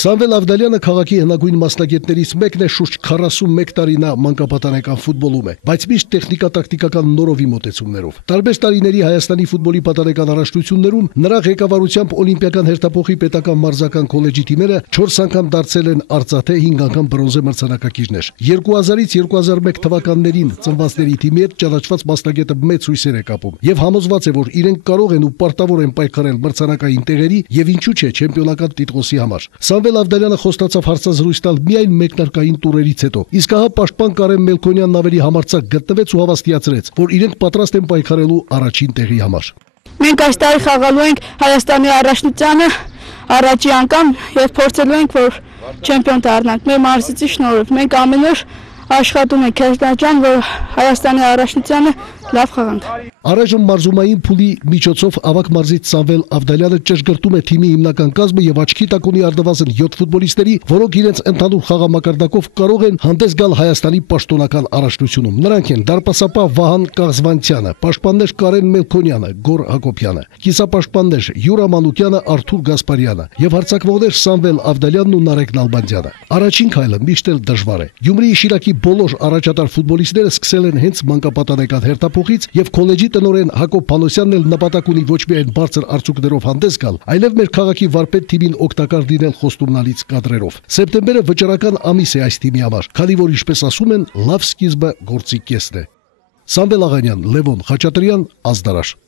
Սամվել Ավդալյանը քաղաքի հնագույն մասնագետներից մեկն է, շուրջ 41 տարի նա մանկապատանեկան ֆուտբոլում է, բայց միշտ տեխնիկա-տակտիկական նորովի մոտեցումներով։ Տարբեր տարիների Հայաստանի ֆուտբոլի պատանեկան առաջնություններում նրա ղեկավարությամբ Օլիմպիական հերթափոխի պետական մարզական քոլեջի թիմերը 4 անգամ դարձել են արծաթե, 5 անգամ բրոնզե մրցանակակիրներ։ 2000-ից 2001 թվականներին ծնվածների թիմի հետ ճանաչված մասնագետը մեծ հույսեր է կապում եւ համոզված է, որ իրենք կարող են ու պարտավոր են պայքարել մրցանակային տեղերի եւ ինչու՞ չէ չեմպիոնական տիտղոսի համար։ Սամվել Ավդալյանը խոստացավ հարցազրույց տալ միայն մեկնարկային տուրերից հետո։ Իսկ ահա պաշտպան Կարեն Մելքոնյանն ավելի համարձակ գտնվեց ու հավաստիացրեց, որ իրենք պատրաստ են պայքարելու առաջին տեղի համար։ Մենք այս տարի խաղալու ենք Հայաստանի առաջնությանը առաջի անգամ եւ փորձելու ենք, որ չեմպիոն դառնանք մեր մարզիչի շնորհիվ։ Մենք ամեն օր աշխատում ենք քեզնաջան, որ Հայաստանի առաջնությանը լավ խաղանք։ Առայժմ մարզումային փուլի միջոցով ավագ մարզիչ Սամվել Ավդալյանը ճշգրտում է թիմի հիմնական կազմը եւ աչքի տակ ունի առնվազն 7 ֆուտբոլիստերի, որոնք իրենց ընդհանուր խաղամակարդակով կարող են հանդես գալ Հայաստանի պաշտոնական առաջնությունում։ Նրանք են դարպասապահ Վահան Կաղզվանցյանը, պաշտպաններ Կարեն Մելքոնյանը, Գոր Հակոբյանը, կիսապաշտպաններ Յուրա Մանուկյանը, Արթուր Գասպարյանը եւ հարձակվողներ Սամվել Ավդալյանն ու Նարեկ Նալբանդյանը։ Առաջին քայլը միշտ էլ դժվար է։ Գյումրիի Շիրակի բոլոր առաջատար ֆուտբոլիստները սկսել են հենց մանկապատանեկան հերթափոխից եւ քոլեջի տնօրեն Հակոբ Փանոսյանն էլ նպատակ ունի ոչ միայն բարձր արդյունքներով հանդես գալ, այլև մեր քաղաքի վարպետ թիմին օգտակար լինել խոստումնալից կադրերով։ Սեպտեմբերը վճռական ամիս է այս թիմի համար, քանի որ ինչպես ասում են, լավ սկիզբը գործի կեսն է։ Սամվել Աղանյան, Լևոն Խաչատրյան, Ազդարաշ։